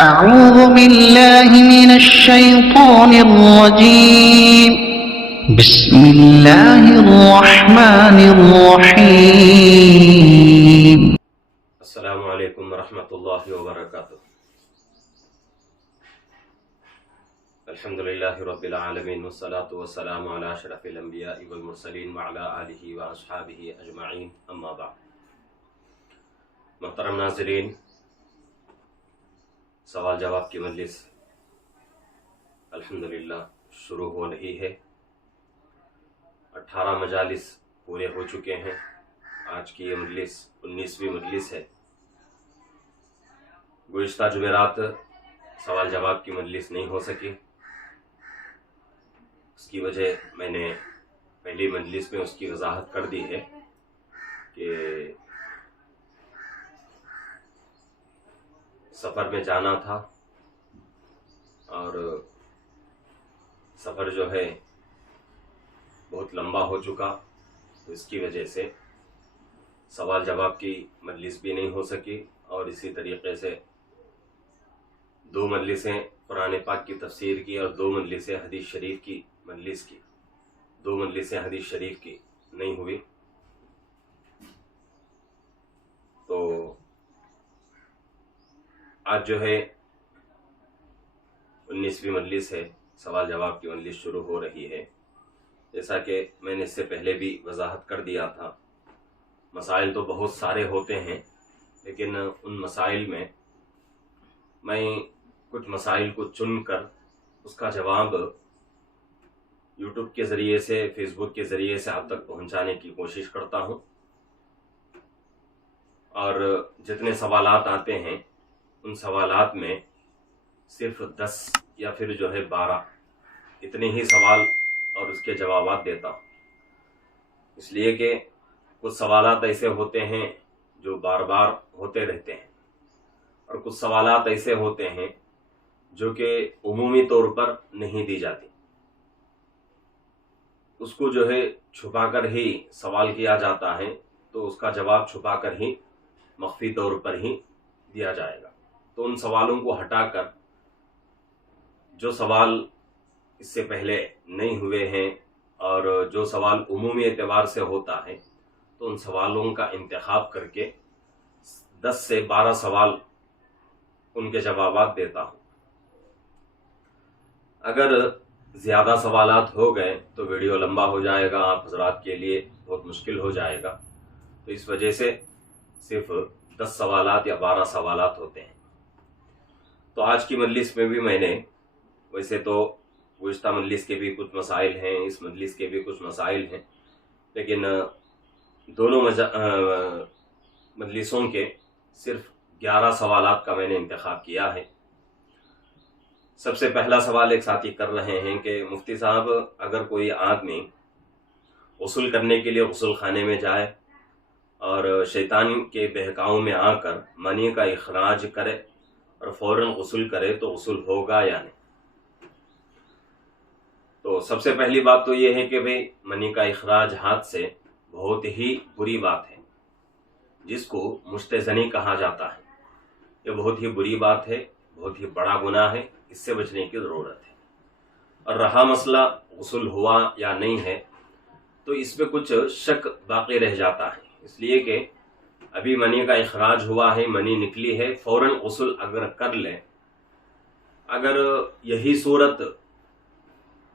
أعوذ بالله من الشيطان الرجيم بسم الله الرحمن الرحيم السلام علیکم ورحمۃ اللہ وبرکاتہ۔ الحمد للہ رب العالمین والصلاة والسلام علی اشرف الانبیاء والمرسلین وعلی آلہ واصحابہ اجمعین، اما بعد۔ محترم ناظرین، سوال جواب کی مجلس الحمدللہ شروع ہو رہی ہے۔ 18 مجالس پورے ہو چکے ہیں۔ آج کی یہ مجلس 19ویں مجلس ہے۔ گزشتہ جمعرات سوال جواب کی مجلس نہیں ہو سکی، اس کی وجہ میں نے پہلی مجلس میں اس کی وضاحت کر دی ہے کہ سفر میں جانا تھا اور سفر جو ہے بہت لمبا ہو چکا، تو اس کی وجہ سے سوال جواب کی مجلس بھی نہیں ہو سکی، اور اسی طریقے سے 2 مجلسیں قرآن پاک کی تفسیر کی اور 2 مجلسیں حدیث شریف کی مجلس کی 2 مجلسیں حدیث شریف کی نہیں ہوئی۔ تو آج جو ہے 19ویں مجلس ہے، سوال جواب کی مجلس شروع ہو رہی ہے۔ جیسا کہ میں نے اس سے پہلے بھی وضاحت کر دیا تھا، مسائل تو بہت سارے ہوتے ہیں، لیکن ان مسائل میں کچھ مسائل کو چن کر اس کا جواب یوٹیوب کے ذریعے سے، فیس بک کے ذریعے سے آپ تک پہنچانے کی کوشش کرتا ہوں، اور جتنے سوالات آتے ہیں ان سوالات میں صرف 10 یا پھر جو ہے 12 اتنے ہی سوال اور اس کے جوابات دیتا ہوں، اس لیے کہ کچھ سوالات ایسے ہوتے ہیں جو بار بار ہوتے رہتے ہیں، اور کچھ سوالات ایسے ہوتے ہیں جو کہ عمومی طور پر نہیں دی جاتی، اس کو جو ہے چھپا کر ہی سوال کیا جاتا ہے، تو اس کا جواب چھپا کر ہی مخفی طور پر ہی دیا جائے گا۔ تو ان سوالوں کو ہٹا کر جو سوال اس سے پہلے نہیں ہوئے ہیں اور جو سوال عمومی اعتبار سے ہوتا ہے، تو ان سوالوں کا انتخاب کر کے 10 سے 12 سوال ان کے جوابات دیتا ہوں۔ اگر زیادہ سوالات ہو گئے تو ویڈیو لمبا ہو جائے گا، آپ حضرات کے لیے بہت مشکل ہو جائے گا، تو اس وجہ سے صرف 10 سوالات یا 12 سوالات ہوتے ہیں۔ تو آج کی مجلس میں بھی میں نے، ویسے تو گزشتہ مجلس کے بھی کچھ مسائل ہیں، اس مجلس کے بھی کچھ مسائل ہیں، لیکن دونوں مجلسوں کے صرف 11 سوالات کا میں نے انتخاب کیا ہے۔ سب سے پہلا سوال ایک ساتھی کر رہے ہیں کہ مفتی صاحب، اگر کوئی آدمی غسل کرنے کے لیے غسل خانے میں جائے اور شیطان کے بہکاؤ میں آ کر منی کا اخراج کرے اور فوراً غسل کرے تو غسل ہوگا یا نہیں؟ تو سب سے پہلی بات تو یہ ہے کہ بھئی منی کا اخراج ہاتھ سے بہت ہی بری بات ہے، جس کو مشت زنی کہا جاتا ہے۔ یہ بہت ہی بری بات ہے، بہت ہی بڑا گناہ ہے، اس سے بچنے کی ضرورت ہے۔ اور رہا مسئلہ غسل ہوا یا نہیں ہے، تو اس میں کچھ شک باقی رہ جاتا ہے، اس لیے کہ ابھی منی کا اخراج ہوا ہے، منی نکلی ہے، فوراً غسل اگر کر لے، اگر یہی صورت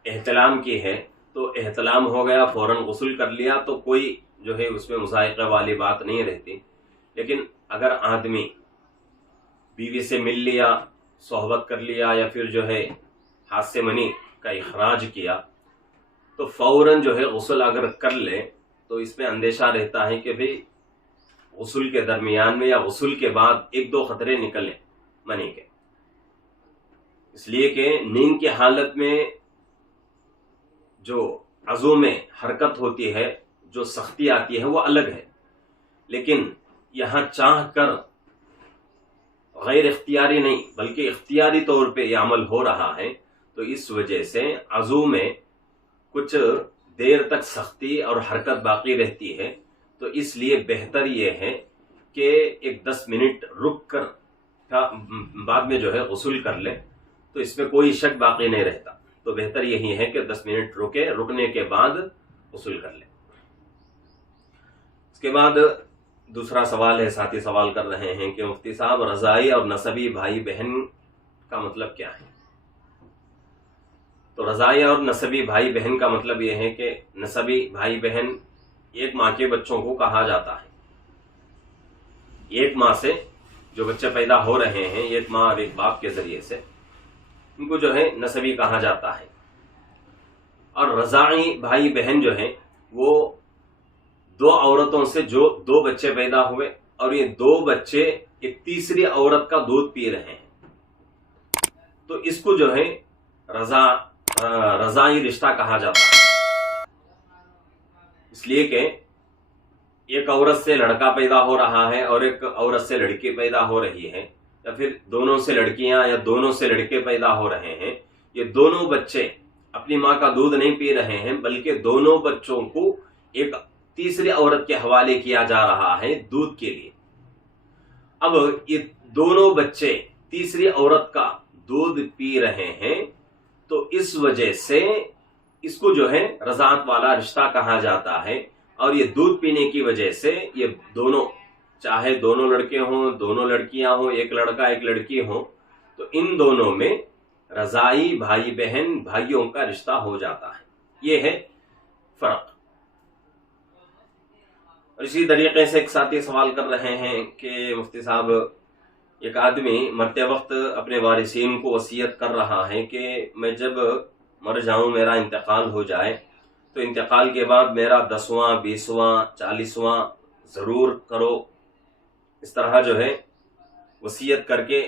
احتلام کی ہے تو احتلام ہو گیا، فوراً غسل کر لیا تو کوئی جو ہے اس میں مذائقہ والی بات نہیں رہتی۔ لیکن اگر آدمی بیوی سے مل لیا، صحبت کر لیا، یا پھر جو ہے ہاتھ سے منی کا اخراج کیا، تو فوراً جو ہے غسل اگر کر لے تو اس میں اندیشہ رہتا ہے کہ بھئی غسل کے درمیان میں یا غسل کے بعد 1-2 قطرے نکلیں منی کے، اس لیے کہ نیند کی حالت میں جو عضو میں حرکت ہوتی ہے، جو سختی آتی ہے، وہ الگ ہے، لیکن یہاں چاہ کر غیر اختیاری نہیں بلکہ اختیاری طور پہ یہ عمل ہو رہا ہے، تو اس وجہ سے عضو میں کچھ دیر تک سختی اور حرکت باقی رہتی ہے، تو اس لیے بہتر یہ ہے کہ ایک 10 منٹ رک کر بعد میں جو ہے غسل کر لے تو اس میں کوئی شک باقی نہیں رہتا. تو بہتر یہی ہے کہ 10 منٹ رکے، رکنے کے بعد غسل کر لے. اس کے بعد دوسرا سوال ہے، ساتھی سوال کر رہے ہیں کہ مفتی صاحب رضاعی اور نسبی بھائی بہن کا مطلب کیا ہے؟ تو رضاعی اور نسبی بھائی بہن کا مطلب یہ ہے کہ نسبی بھائی بہن ایک ماں کے بچوں کو کہا جاتا ہے. ایک ماں سے جو بچے پیدا ہو رہے ہیں، ایک ماں اور ایک باپ کے ذریعے سے، ان کو جو ہے نسبی کہا جاتا ہے. اور رضاعی بھائی بہن جو ہیں وہ دو عورتوں سے جو 2 بچے پیدا ہوئے اور یہ 2 بچے ایک تیسری عورت کا دودھ پی رہے ہیں، تو اس کو جو ہے رضاعی رشتہ کہا جاتا ہے. اس لیے کہ ایک عورت سے لڑکا پیدا ہو رہا ہے اور ایک عورت سے لڑکی پیدا ہو رہی ہے، یا پھر دونوں سے لڑکیاں یا دونوں سے لڑکے پیدا ہو رہے ہیں. یہ دونوں بچے اپنی ماں کا دودھ نہیں پی رہے ہیں، بلکہ دونوں بچوں کو ایک تیسری عورت کے حوالے کیا جا رہا ہے دودھ کے لیے. اب یہ دونوں بچے تیسری عورت کا دودھ پی رہے ہیں، تو اس وجہ سے اس کو جو ہے رضاعت والا رشتہ کہا جاتا ہے. اور یہ دودھ پینے کی وجہ سے یہ دونوں، چاہے دونوں لڑکے ہوں، دونوں لڑکیاں ہوں، ایک لڑکا ایک لڑکی ہوں، تو ان دونوں میں رضاعی بھائی بہن بھائیوں کا رشتہ ہو جاتا ہے. یہ ہے فرق. اور اسی طریقے سے ایک ساتھی سوال کر رہے ہیں کہ مفتی صاحب ایک آدمی مرتے وقت اپنے وارثین کو وصیت کر رہا ہے کہ میں جب مر جاؤں، میرا انتقال ہو جائے، تو انتقال کے بعد میرا 10واں 20واں 40واں ضرور کرو. اس طرح جو ہے وصیت کر کے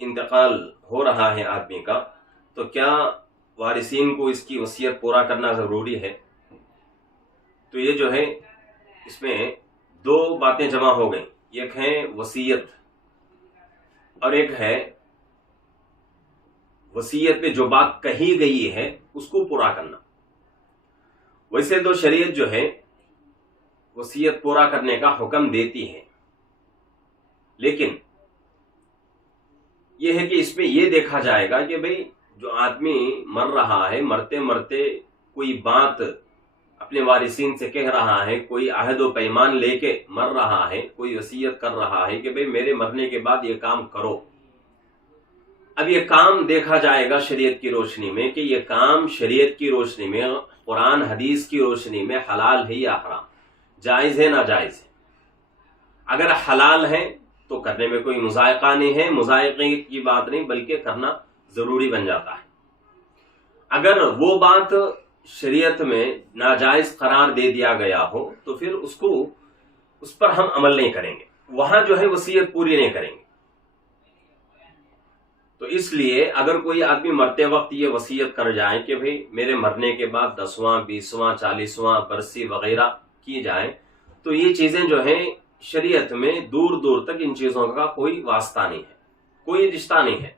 انتقال ہو رہا ہے آدمی کا، تو کیا وارثین کو اس کی وصیت پورا کرنا ضروری ہے؟ تو یہ جو ہے اس میں 2 باتیں جمع ہو گئیں. ایک ہے وصیت اور ایک ہے وصیت میں جو بات کہی گئی ہے اس کو پورا کرنا. ویسے تو شریعت جو ہے وصیت پورا کرنے کا حکم دیتی ہے، لیکن یہ ہے کہ اس میں یہ دیکھا جائے گا کہ بھئی جو آدمی مر رہا ہے، مرتے مرتے کوئی بات اپنے وارثین سے کہہ رہا ہے، کوئی عہد و پیمان لے کے مر رہا ہے، کوئی وصیت کر رہا ہے کہ بھئی میرے مرنے کے بعد یہ کام کرو. اب یہ کام دیکھا جائے گا شریعت کی روشنی میں کہ یہ کام شریعت کی روشنی میں، قرآن حدیث کی روشنی میں حلال ہے یا حرام، جائز ہے ناجائز ہے. اگر حلال ہے تو کرنے میں کوئی مذائقہ نہیں ہے، مذائقے کی بات نہیں، بلکہ کرنا ضروری بن جاتا ہے. اگر وہ بات شریعت میں ناجائز قرار دے دیا گیا ہو تو پھر اس پر ہم عمل نہیں کریں گے، وہاں جو ہے وصیت پوری نہیں کریں گے. تو اس لیے اگر کوئی آدمی مرتے وقت یہ وصیت کر جائے کہ بھئی میرے مرنے کے بعد 10واں 20واں 40واں برسی وغیرہ کی جائے، تو یہ چیزیں جو ہیں شریعت میں دور دور تک ان چیزوں کا کوئی واسطہ نہیں ہے، کوئی رشتہ نہیں ہے،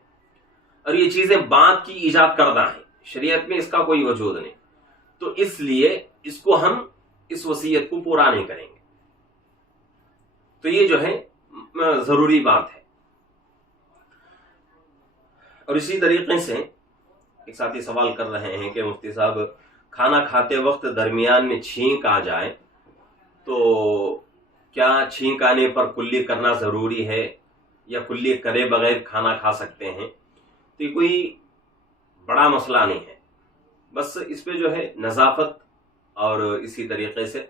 اور یہ چیزیں بات کی ایجاد کردہ ہیں، شریعت میں اس کا کوئی وجود نہیں. تو اس لیے اس کو ہم اس وصیت کو پورا نہیں کریں گے. تو یہ جو ہے ضروری بات ہے. اور اسی طریقے سے ایک ساتھی سوال کر رہے ہیں کہ مفتی صاحب کھانا کھاتے وقت درمیان میں چھینک آ جائے تو کیا چھینک آنے پر کلی کرنا ضروری ہے یا کلی کرے بغیر کھانا کھا سکتے ہیں؟ تو یہ کوئی بڑا مسئلہ نہیں ہے، بس اس پہ جو ہے نظافت اور اسی طریقے سے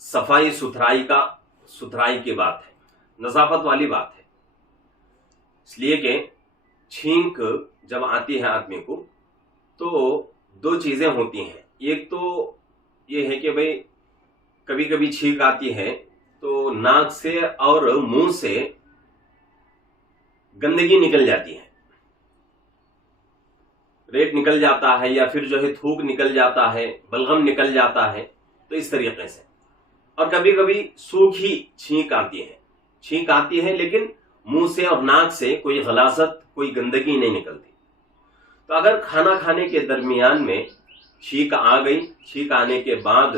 صفائی ستھرائی کی بات ہے، نظافت والی بات ہے. اس لیے کہ چھینک جب آتی ہے آدمی کو تو 2 چیزیں ہوتی ہیں. ایک تو یہ ہے کہ بھئی کبھی کبھی چھینک آتی ہے تو ناک سے اور منہ سے گندگی نکل جاتی ہے، ریت نکل جاتا ہے، یا پھر جو ہے تھوک نکل جاتا ہے، بلغم نکل جاتا ہے. تو اس طریقے سے. اور کبھی کبھی سوکھی چھینک آتی ہے لیکن منہ سے اور ناک سے کوئی غلاظت، کوئی گندگی نہیں نکلتی. تو اگر کھانا کھانے کے درمیان میں چھینک آ گئی، چھینک آنے کے بعد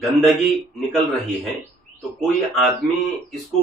گندگی نکل رہی ہے، تو کوئی آدمی اس کو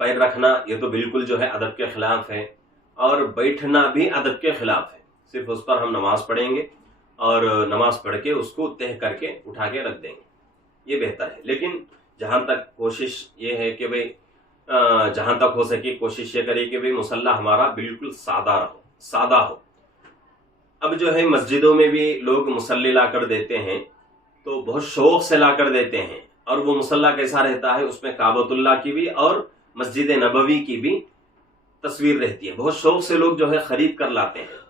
پیر رکھنا یہ تو بالکل جو ہے ادب کے خلاف ہے، اور بیٹھنا بھی ادب کے خلاف ہے. صرف اس پر ہم نماز پڑھیں گے اور نماز پڑھ کے اس کو تہہ کر کے اٹھا کے رکھ دیں گے، یہ بہتر ہے. لیکن جہاں تک کوشش یہ ہے کہ بھئی جہاں تک ہو سکے کوشش یہ کرے کہ بھئی مصلی ہمارا بالکل سادہ ہو. اب جو ہے مسجدوں میں بھی لوگ مصلی لا کر دیتے ہیں تو بہت شوق سے لا کر دیتے ہیں، اور وہ مصلی کیسا رہتا ہے، اس میں کعبۃ اللہ کی بھی اور مسجد نبوی کی بھی تصویر رہتی ہے. بہت شوق سے لوگ جو ہے خرید کر لاتے ہیں.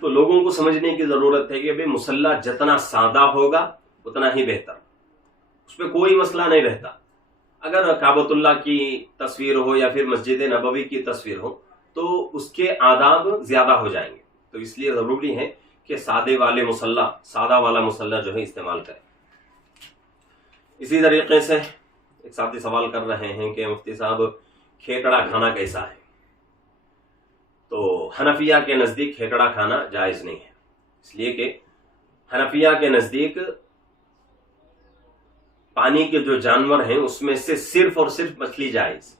تو لوگوں کو سمجھنے کی ضرورت ہے کہ بھئی مصلی جتنا سادہ ہوگا اتنا ہی بہتر، اس میں کوئی مسئلہ نہیں رہتا. اگر کعبۃ اللہ کی تصویر ہو یا پھر مسجد نبوی کی تصویر ہو تو اس کے آداب زیادہ ہو جائیں گے. تو اس لیے ضروری ہے کہ سادہ والا مصلی جو ہے استعمال کریں. اسی طریقے سے ایک ساتھی سوال کر رہے ہیں کہ مفتی صاحب کھیکڑا کھانا کیسا ہے؟ تو حنفیہ کے نزدیک کھیکڑا کھانا جائز نہیں ہے، اس لیے کہ حنفیہ کے نزدیک پانی کے جو جانور ہیں اس میں سے صرف اور صرف مچھلی جائز.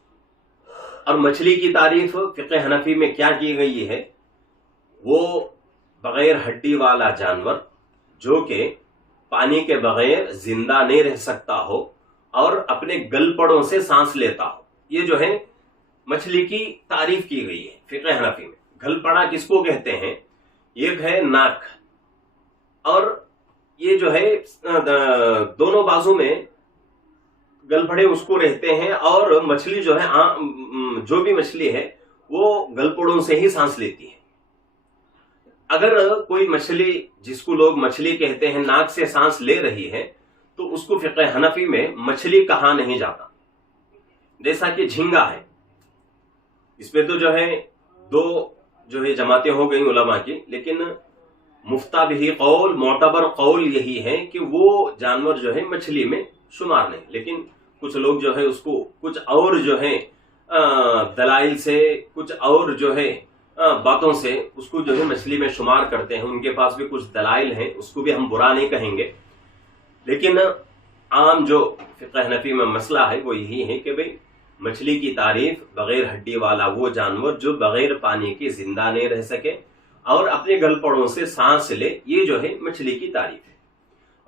اور مچھلی کی تعریف فقہ حنفی میں کیا کی گئی ہے، وہ بغیر ہڈی والا جانور جو کہ پانی کے بغیر زندہ نہیں رہ سکتا ہو اور اپنے گل پڑوں سے سانس لیتا ہو، یہ جو ہے مچھلی کی تعریف کی گئی ہے فقہ حنفی میں. گل پڑا کس کو کہتے ہیں؟ ایک ہے ناک، اور یہ جو ہے دونوں بازو میں گل پڑے اس کو رہتے ہیں، اور مچھلی جو ہے جو بھی مچھلی ہے وہ گل پڑوں سے ہی سانس لیتی ہے. اگر کوئی مچھلی جس کو لوگ مچھلی کہتے ہیں ناک سے سانس لے رہی ہے تو اس کو فقہ حنفی میں مچھلی کہا نہیں جاتا. جیسا کہ جھینگا ہے، اس پہ تو جو ہے دو جو ہے جماعتیں ہو گئی علماء کی، لیکن مفتہ بھی قول معتبر قول یہی ہے کہ وہ جانور جو ہے مچھلی میں شمار نہیں. لیکن کچھ لوگ جو ہے اس کو کچھ اور جو ہے دلائل سے، کچھ اور جو ہے باتوں سے اس کو جو ہے مچھلی میں شمار کرتے ہیں. ان کے پاس بھی کچھ دلائل ہیں، اس کو بھی ہم برا نہیں کہیں گے. لیکن عام جو فقہ حنفی میں مسئلہ ہے وہ یہی ہے کہ بھئی مچھلی کی تعریف بغیر ہڈی والا وہ جانور جو بغیر پانی کے زندہ نہیں رہ سکے اور اپنے گل پڑوں سے سانس لے، یہ جو ہے مچھلی کی تعریف ہے.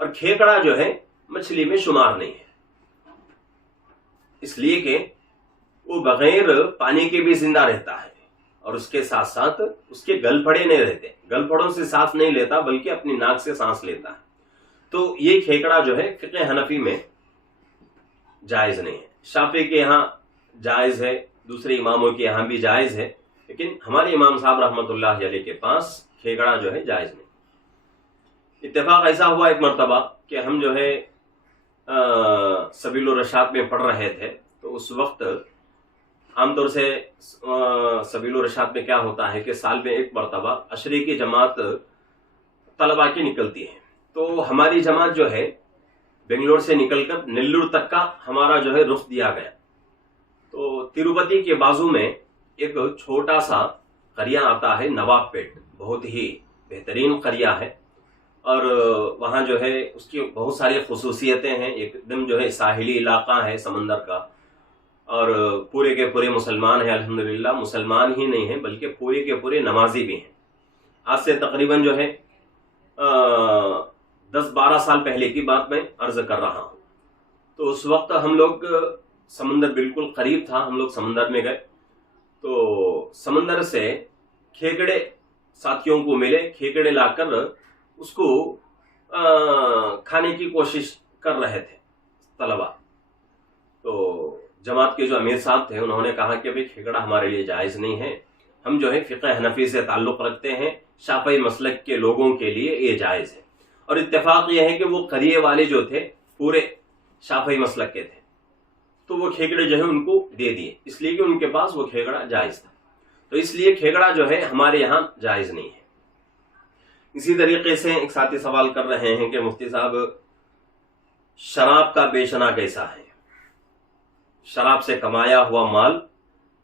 اور کھیکڑا جو ہے مچھلی میں شمار نہیں ہے، اس لیے کہ وہ بغیر پانی کے بھی زندہ رہتا ہے اور اس کے ساتھ ساتھ اس کے گل پھڑے نہیں رہتے، گل پھڑوں سے سانس نہیں لیتا بلکہ اپنی ناک سے سانس لیتا ہے. تو یہ کھیکڑا جو ہے فقہ حنفی میں جائز نہیں ہے. شافعی کے یہاں جائز ہے، دوسرے اماموں کے یہاں بھی جائز ہے، لیکن ہمارے امام صاحب رحمۃ اللہ علیہ کے پاس کھیکڑا جو ہے جائز نہیں. اتفاق ایسا ہوا ایک مرتبہ کہ ہم جو ہے سبیل الرشاد میں پڑھ رہے تھے، تو اس وقت عام طور سے سبیل الرشاد میں کیا ہوتا ہے کہ سال میں ایک مرتبہ عشری کی جماعت طلباء کی نکلتی ہے. تو ہماری جماعت جو ہے بنگلور سے نکل کر نیلور تک کا ہمارا جو ہے رخ دیا گیا. تو تروپتی کے بازو میں ایک چھوٹا سا قریہ آتا ہے نواب پیٹ، بہت ہی بہترین قریہ ہے، اور وہاں جو ہے اس کی بہت ساری خصوصیتیں ہیں. ایک دم جو ہے ساحلی علاقہ ہے سمندر کا، اور پورے کے پورے مسلمان ہیں. الحمدللہ مسلمان ہی نہیں ہیں بلکہ پورے کے پورے نمازی بھی ہیں. آج سے تقریباً جو ہے 10-12 سال پہلے کی بات میں عرض کر رہا ہوں. تو اس وقت ہم لوگ سمندر بالکل قریب تھا، ہم لوگ سمندر میں گئے تو سمندر سے کھیکڑے ساتھیوں کو ملے. کھیکڑے لا کر اس کو کھانے کی کوشش کر رہے تھے طلبا. تو جماعت کے جو امیر صاحب تھے انہوں نے کہا کہ بھئی کھیکڑا ہمارے لیے جائز نہیں ہے، ہم جو ہے فقہ حنفی سے تعلق رکھتے ہیں، شافعی مسلک کے لوگوں کے لیے یہ جائز ہے. اور اتفاق یہ ہے کہ وہ قریے والے جو تھے پورے شافعی مسلک کے تھے، تو وہ کھیکڑے جو ہے ان کو دے دیے، اس لیے کہ ان کے پاس وہ کھیکڑا جائز تھا. تو اس لیے کھیکڑا جو ہے ہمارے یہاں جائز نہیں ہے. اسی طریقے سے ایک ساتھی سوال کر رہے ہیں کہ مفتی صاحب شراب کا بیچنا کیسا ہے؟ شراب سے کمایا ہوا مال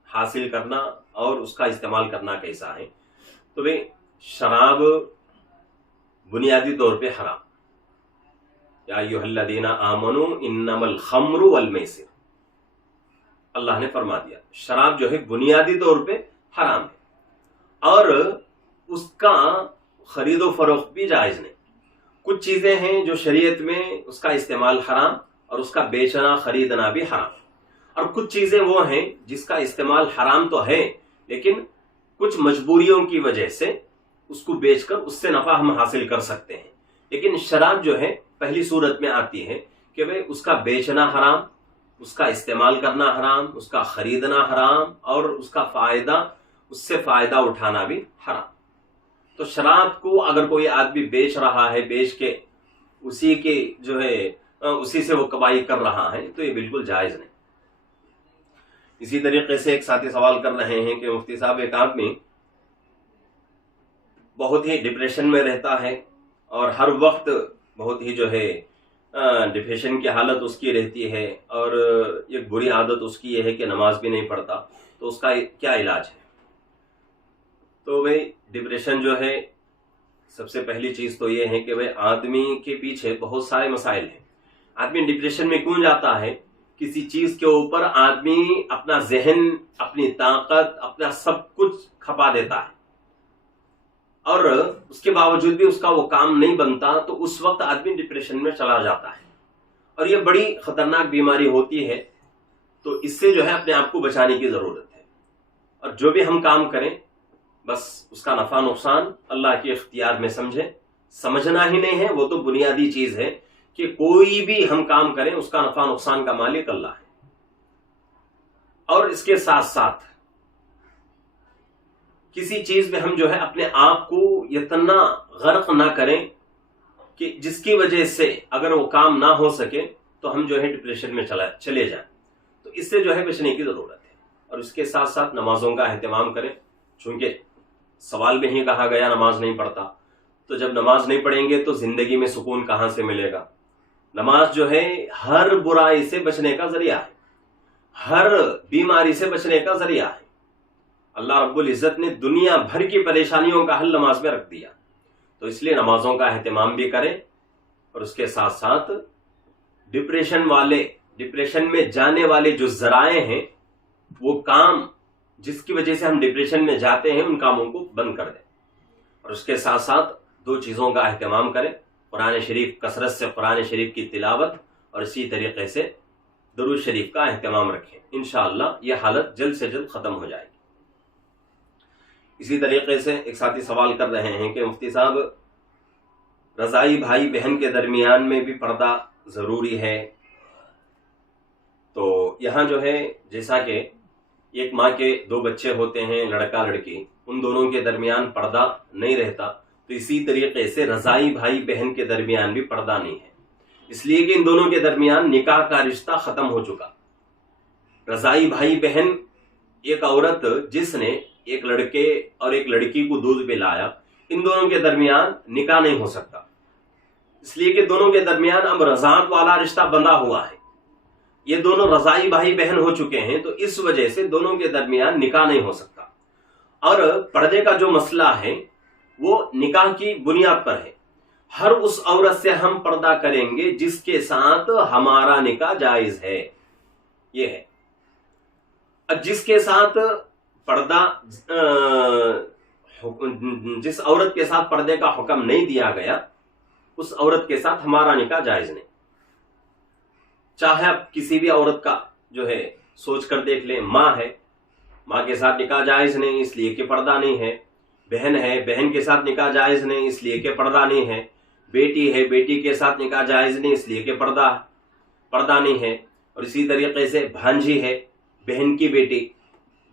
حاصل کرنا اور اس کا استعمال کرنا کیسا ہے؟ تو بھئی شراب بنیادی طور پہ حرام. یا ایھا الذین آمنوا انما الخمر والمیسر، اللہ نے فرما دیا شراب جو ہے بنیادی طور پہ حرام ہے اور اس کا خرید و فروخت بھی جائز نہیں. کچھ چیزیں ہیں جو شریعت میں اس کا استعمال حرام اور اس کا بیچنا خریدنا بھی حرام، اور کچھ چیزیں وہ ہیں جس کا استعمال حرام تو ہے لیکن کچھ مجبوریوں کی وجہ سے اس کو بیچ کر اس سے نفع ہم حاصل کر سکتے ہیں. لیکن شراب جو ہے پہلی صورت میں آتی ہے کہ بھئی اس کا بیچنا حرام، اس کا استعمال کرنا حرام، اس کا خریدنا حرام اور اس کا اس سے فائدہ اٹھانا بھی حرام. تو شراب کو اگر کوئی آدمی بیچ رہا ہے، بیچ کے اسی کے جو ہے اسی سے وہ کمائی کر رہا ہے تو یہ بالکل جائز نہیں. اسی طریقے سے ایک ساتھی سوال کر رہے ہیں کہ مفتی صاحب ایک آدمی بہت ہی ڈپریشن میں رہتا ہے اور ہر وقت بہت ہی جو ہے ڈپریشن کی حالت اس کی رہتی ہے اور ایک بری عادت اس کی یہ ہے کہ نماز بھی نہیں پڑھتا، تو اس کا کیا علاج ہے؟ تو بھئی ڈپریشن جو ہے سب سے پہلی چیز تو یہ ہے کہ بھئی آدمی کے پیچھے بہت سارے مسائل ہیں. آدمی ڈپریشن میں کیوں جاتا ہے؟ کسی چیز کے اوپر آدمی اپنا ذہن، اپنی طاقت، اپنا سب کچھ کھپا دیتا ہے اور اس کے باوجود بھی اس کا وہ کام نہیں بنتا، تو اس وقت آدمی ڈپریشن میں چلا جاتا ہے اور یہ بڑی خطرناک بیماری ہوتی ہے. تو اس سے جو ہے اپنے آپ کو بچانے کی ضرورت ہے اور جو بھی ہم کام کریں بس اس کا نفع نقصان اللہ کے اختیار میں سمجھنا ہی نہیں ہے. وہ تو بنیادی چیز ہے کہ کوئی بھی ہم کام کریں اس کا نفع نقصان کا مالک اللہ ہے. اور اس کے ساتھ ساتھ کسی چیز میں ہم جو ہے اپنے آپ کو اتنا غرق نہ کریں کہ جس کی وجہ سے اگر وہ کام نہ ہو سکے تو ہم جو ہے ڈپریشن میں چلے جائیں. تو اس سے جو ہے بچنے کی ضرورت ہے. اور اس کے ساتھ ساتھ نمازوں کا اہتمام کریں، چونکہ سوال میں ہی کہا گیا نماز نہیں پڑھتا، تو جب نماز نہیں پڑھیں گے تو زندگی میں سکون کہاں سے ملے گا؟ نماز جو ہے ہر برائی سے بچنے کا ذریعہ ہے، ہر بیماری سے بچنے کا ذریعہ ہے. اللہ رب العزت نے دنیا بھر کی پریشانیوں کا حل نماز میں رکھ دیا. تو اس لیے نمازوں کا اہتمام بھی کریں اور اس کے ساتھ ساتھ ڈپریشن میں جانے والے جو ذرائع ہیں، وہ کام جس کی وجہ سے ہم ڈپریشن میں جاتے ہیں ان کاموں کو بند کر دیں. اور اس کے ساتھ ساتھ دو چیزوں کا اہتمام کریں، قرآن شریف، کثرت سے قرآن شریف کی تلاوت، اور اسی طریقے سے درود شریف کا اہتمام رکھیں. انشاءاللہ یہ حالت جلد سے جلد ختم ہو جائے گی. اسی طریقے سے ایک ساتھی سوال کر رہے ہیں کہ مفتی صاحب رضائی بھائی بہن کے درمیان میں بھی پردہ ضروری ہے. تو یہاں جو ہے جیسا کہ ایک ماں کے دو بچے ہوتے ہیں، لڑکا لڑکی، ان دونوں کے درمیان پردہ نہیں رہتا، تو اسی طریقے سے رضائی بھائی بہن کے درمیان بھی پردہ نہیں ہے، اس لیے کہ ان دونوں کے درمیان نکاح کا رشتہ ختم ہو چکا. رضائی بھائی بہن ایک عورت جس نے ایک لڑکے اور ایک لڑکی کو دودھ پلایا، ان دونوں کے درمیان نکاح نہیں ہو سکتا، اس لیے کہ دونوں کے درمیان اب رضاعت والا رشتہ بندھا ہوا ہے. یہ دونوں رضائی بھائی بہن ہو چکے ہیں، تو اس وجہ سے دونوں کے درمیان نکاح نہیں ہو سکتا. اور پردے کا جو مسئلہ ہے وہ نکاح کی بنیاد پر ہے. ہر اس عورت سے ہم پردہ کریں گے جس کے ساتھ ہمارا نکاح جائز ہے، یہ ہے. جس کے ساتھ پردہ جس عورت کے ساتھ پردے کا حکم نہیں دیا گیا اس عورت کے ساتھ ہمارا نکاح جائز نہیں. چاہے آپ کسی بھی عورت کا جو ہے سوچ کر دیکھ لیں، ماں ہے، ماں کے ساتھ نکاح جائز نہیں اس لیے کہ پردہ نہیں ہے. بہن ہے، بہن کے ساتھ نکاح جائز نہیں اس لیے کہ پردہ نہیں ہے. بیٹی ہے، بیٹی کے ساتھ نکاح جائز نہیں اس لیے کہ پردہ نہیں ہے. اور اسی طریقے سے بھانجی ہے، بہن کی بیٹی،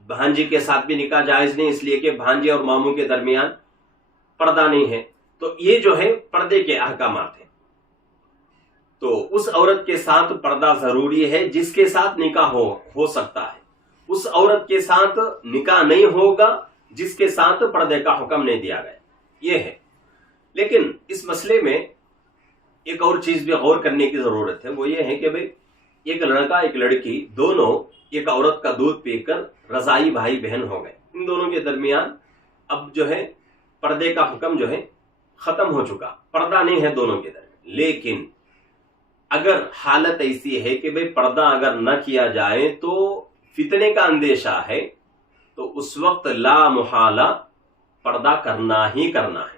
بھانجی کے ساتھ بھی نکاح جائز نہیں اس لیے کہ بھانجے اور ماموں کے درمیان پردہ نہیں ہے. تو یہ جو ہے پردے کے احکامات ہیں. تو اس عورت کے ساتھ پردہ ضروری ہے جس کے ساتھ نکاح ہو سکتا ہے. اس عورت کے ساتھ نکاح نہیں ہوگا جس کے ساتھ پردے کا حکم نہیں دیا گیا، یہ ہے. لیکن اس مسئلے میں ایک اور چیز بھی غور کرنے کی ضرورت ہے، وہ یہ ہے کہ بھئی ایک لڑکا ایک لڑکی دونوں ایک عورت کا دودھ پی کر رضائی بھائی بہن ہو گئے. ان دونوں کے درمیان اب جو ہے پردے کا حکم جو ہے ختم ہو چکا، پردہ نہیں ہے دونوں کے درمیان. لیکن اگر حالت ایسی ہے کہ بھئی پردہ اگر نہ کیا جائے تو فتنے کا اندیشہ ہے تو اس وقت لا محالہ پردہ کرنا ہی کرنا ہے،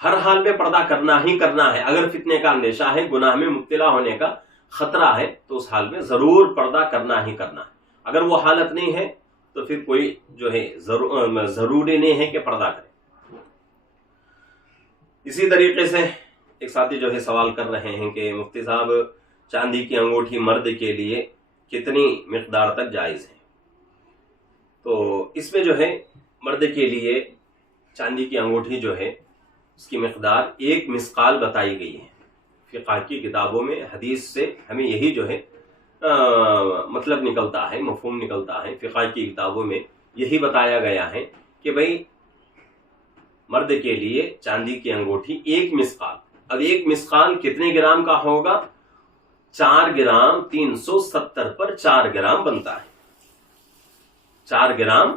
ہر حال میں پردہ کرنا ہی کرنا ہے۔ اگر فتنے کا اندیشہ ہے، گناہ میں مبتلا ہونے کا خطرہ ہے، تو اس حال میں ضرور پردہ کرنا ہی کرنا ہے۔ اگر وہ حالت نہیں ہے تو پھر کوئی جو ہے ضروری نہیں ہے کہ پردہ کرے۔ اسی طریقے سے ایک ساتھی جو ہے سوال کر رہے ہیں کہ مفتی صاحب چاندی کی انگوٹھی مرد کے لیے کتنی مقدار تک جائز ہے؟ تو اس میں جو ہے مرد کے لیے چاندی کی انگوٹھی جو ہے اس کی مقدار 1 مثقال بتائی گئی ہے۔ فقہ کی کتابوں میں حدیث سے ہمیں یہی جو ہے مطلب نکلتا ہے، مفہوم نکلتا ہے۔ فقہ کی کتابوں میں یہی بتایا گیا ہے کہ بھئی مرد کے لیے چاندی کی انگوٹھی 1 مثقال۔ اب 1 مثقال کتنے گرام کا ہوگا؟ 4 گرام 370 پر 4 گرام بنتا ہے۔ 4 گرام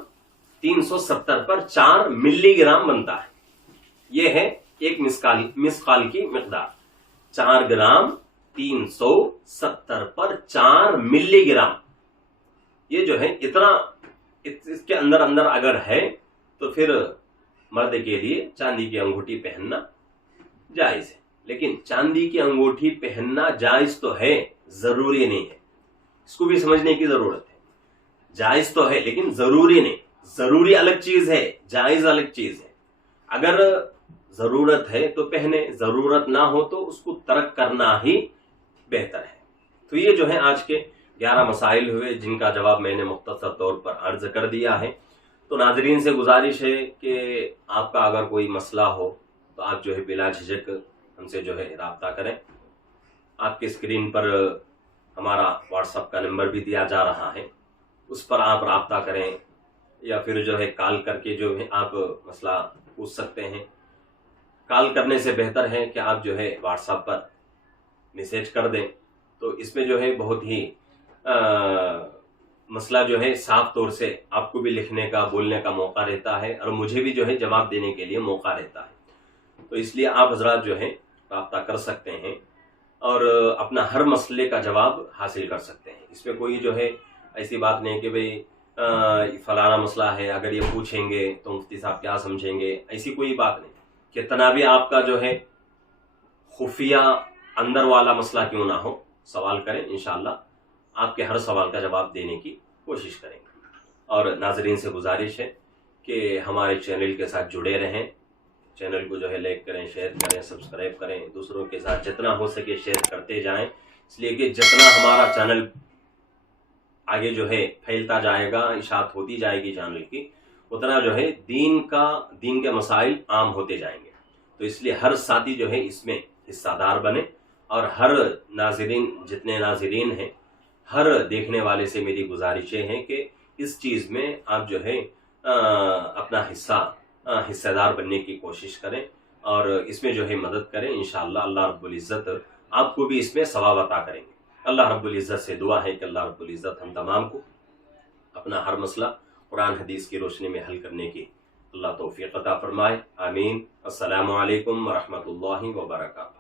370 پر 4 ملی گرام بنتا ہے۔ یہ ہے 1 مثقال کی مقدار۔ 4 گرام 370 پر 4 ملی گرام، یہ جو ہے اتنا، اس کے اندر اگر ہے تو پھر مرد کے لیے چاندی کی انگوٹھی پہننا جائز ہے۔ لیکن چاندی کی انگوٹھی پہننا جائز تو ہے، ضروری نہیں ہے، اس کو بھی سمجھنے کی ضرورت ہے۔ جائز تو ہے لیکن ضروری نہیں، ضروری الگ چیز ہے، جائز الگ چیز ہے۔ اگر ضرورت ہے تو پہنے، ضرورت نہ ہو تو اس کو ترک کرنا ہی بہتر ہے۔ تو یہ جو ہے آج کے 11 مسائل ہوئے جن کا جواب میں نے مختصر طور پر عرض کر دیا ہے۔ تو ناظرین سے گزارش ہے کہ آپ کا اگر کوئی مسئلہ ہو تو آپ جو ہے بلا جھجک ہم سے جو ہے رابطہ کریں۔ آپ کے اسکرین پر ہمارا واٹس ایپ کا نمبر بھی دیا جا رہا ہے، اس پر آپ رابطہ کریں، یا پھر جو ہے کال کر کے جو ہے آپ مسئلہ پوچھ سکتے ہیں۔ کال کرنے سے بہتر ہے کہ آپ جو ہے واٹس ایپ پر میسیج کر دیں، تو اس میں جو ہے بہت ہی مسئلہ جو ہے صاف طور سے آپ کو بھی لکھنے کا، بولنے کا موقع رہتا ہے، اور مجھے بھی جو ہے جواب دینے کے لیے موقع رہتا ہے۔ تو اس لیے آپ حضرات جو ہے رابطہ کر سکتے ہیں اور اپنا ہر مسئلے کا جواب حاصل کر سکتے ہیں۔ اس میں کوئی جو ہے ایسی بات نہیں کہ بھئی فلانا مسئلہ ہے، اگر یہ پوچھیں گے تو مفتی صاحب کیا سمجھیں گے، ایسی کوئی بات نہیں۔ کتنا بھی آپ کا جو ہے خفیہ اندر والا مسئلہ کیوں نہ ہو، سوال کریں، انشاءاللہ آپ کے ہر سوال کا جواب دینے کی کوشش کریں گے۔ اور ناظرین سے گزارش ہے کہ ہمارے چینل کے ساتھ جڑے رہیں، چینل کو جو ہے لائک کریں، شیئر کریں، سبسکرائب کریں، دوسروں کے ساتھ جتنا ہو سکے شیئر کرتے جائیں، اس لیے کہ جتنا ہمارا چینل آگے جو ہے پھیلتا جائے گا، اشاعت ہوتی جائے گی چینل کی، اتنا جو ہے دین کے مسائل عام ہوتے جائیں گے۔ تو اس لیے ہر ساتھی جو ہے اس میں حصہ دار بنے، اور ہر ناظرین، جتنے ناظرین ہیں، ہر دیکھنے والے سے میری گزارشیں ہیں کہ اس چیز میں آپ جو ہے اپنا حصہ دار بننے کی کوشش کریں، اور اس میں جو ہے مدد کریں۔ انشاءاللہ اللہ رب العزت آپ کو بھی اس میں ثواب عطا کریں گے۔ اللہ رب العزت سے دعا ہے کہ اللہ رب العزت ہم تمام کو اپنا ہر مسئلہ قرآن حدیث کی روشنی میں حل کرنے کی اللہ توفیق عطا فرمائے، آمین۔ السلام علیکم ورحمۃ اللہ وبرکاتہ۔